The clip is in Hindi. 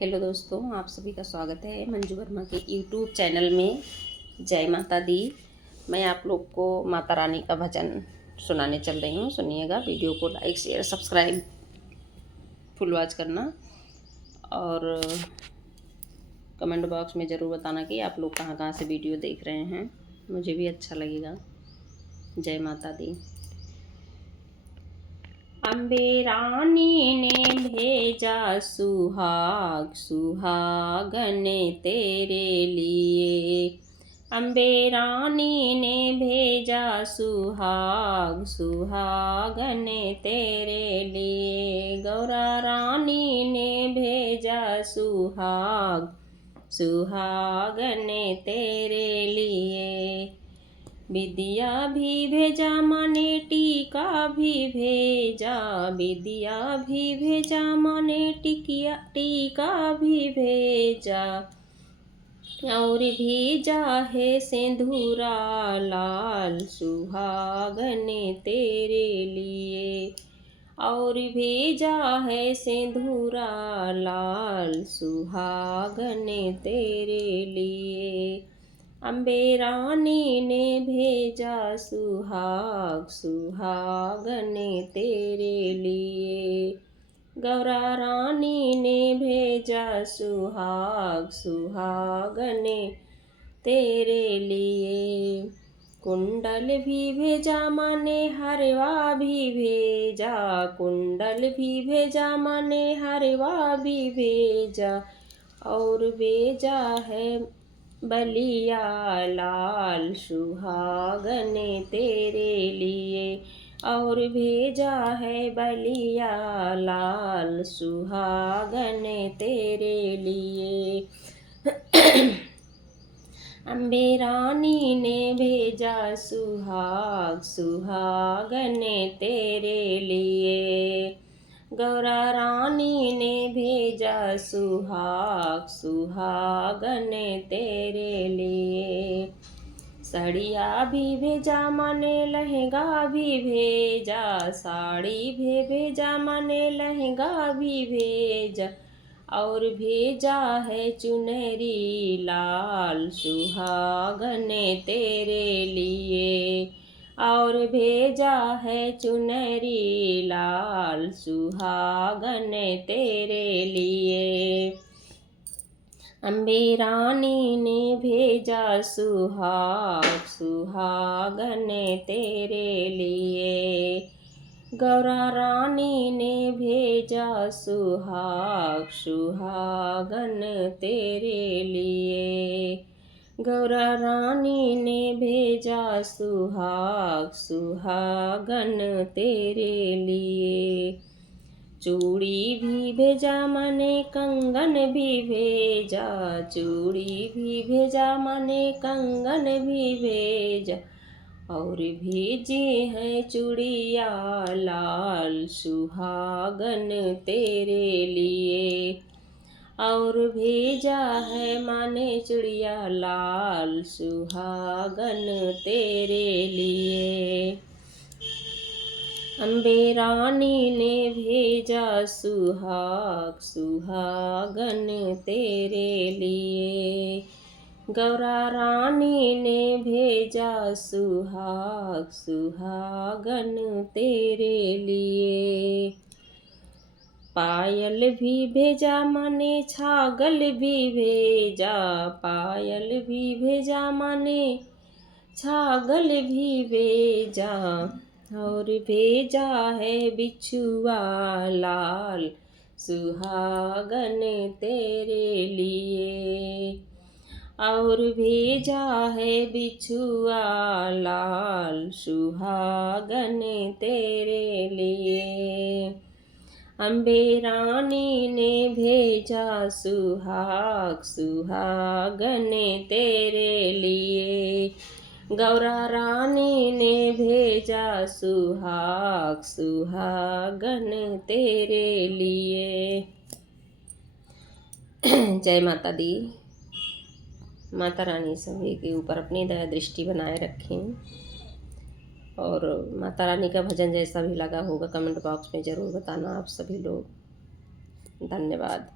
हेलो दोस्तों, आप सभी का स्वागत है मंजू वर्मा के यूट्यूब चैनल में। जय माता दी। मैं आप लोग को माता रानी का भजन सुनाने चल रही हूँ। सुनिएगा। वीडियो को like share subscribe full watch करना और कमेंट बॉक्स में ज़रूर बताना कि आप लोग कहाँ कहाँ से वीडियो देख रहे हैं। मुझे भी अच्छा लगेगा। जय माता दी। अम्बे रानी ने भेजा सुहाग सुहागन तेरे लिए। अम्बे रानी ने भेजा सुहाग सुहागन तेरे लिए। गौरा रानी ने भेजा सुहाग सुहागन तेरे लिए। विद्या भी भेजा माने टीका भी भेजा। विद्या भी भेजा माने टीका भी भेजा। और भेजा है सिंदूरा लाल सुहागन तेरे लिए। और भेजा है सिंदूरा लाल सुहागन तेरे लिए। अम्बे रानी ने भेजा सुहाग सुहागन तेरे लिए। गौरा रानी ने भेजा सुहाग सुहागन तेरे लिए। कुंडल भी भेजा माने हरवा भी भेजा। कुंडल भी भेजा माने हरवा भी भेजा। और भेजा है बलिया लाल सुहागन तेरे लिए। और भेजा है बलिया लाल सुहागन तेरे लिए। अम्बे रानी ने भेजा सुहाग सुहागन तेरे लिए। गौरा रानी ने भेजा सुहाग सुहागन तेरे लिए। साड़िया भी भेजा माने लहंगा भी भेजा। साड़ी भी भेजा माने लहंगा भी भेजा। और भेजा है चुनरी लाल सुहागन तेरे लिए। और भेजा है चुनरी लाल सुहागन तेरे लिए। अम्बे रानी ने भेजा सुहाग सुहागन तेरे लिए। गौरा रानी ने भेजा सुहाग सुहागन तेरे लिए। गौरा रानी ने भेजा सुहाग सुहागन तेरे लिए। चूड़ी भी भेजा माने कंगन भी भेजा। चूड़ी भी भेजा माने कंगन भी भेजा। और भेजे हैं चूड़िया लाल सुहागन तेरे लिए। और भेजा है माने चूड़िया लाल सुहागन तेरे लिए। अम्बे रानी ने भेजा सुहाग सुहागन तेरे लिए। गौरा रानी ने भेजा सुहाग सुहागन तेरे लिए। पायल भी भेजा माने छागल भी भेजा। पायल भी भेजा माने छागल भी भेजा। और भेजा है बिछुआ लाल सुहागन तेरे लिए। और भेजा है बिछुआ लाल सुहागन तेरे लिए। अम्बे रानी ने भेजा सुहाग सुहागन तेरे लिए। गौरा रानी ने भेजा सुहाग सुहागन तेरे लिए। जय माता दी। माता रानी सभी के ऊपर अपनी दया दृष्टि बनाए रखें। और माता रानी का भजन जैसा भी लगा होगा कमेंट बॉक्स में ज़रूर बताना आप सभी लोग। धन्यवाद।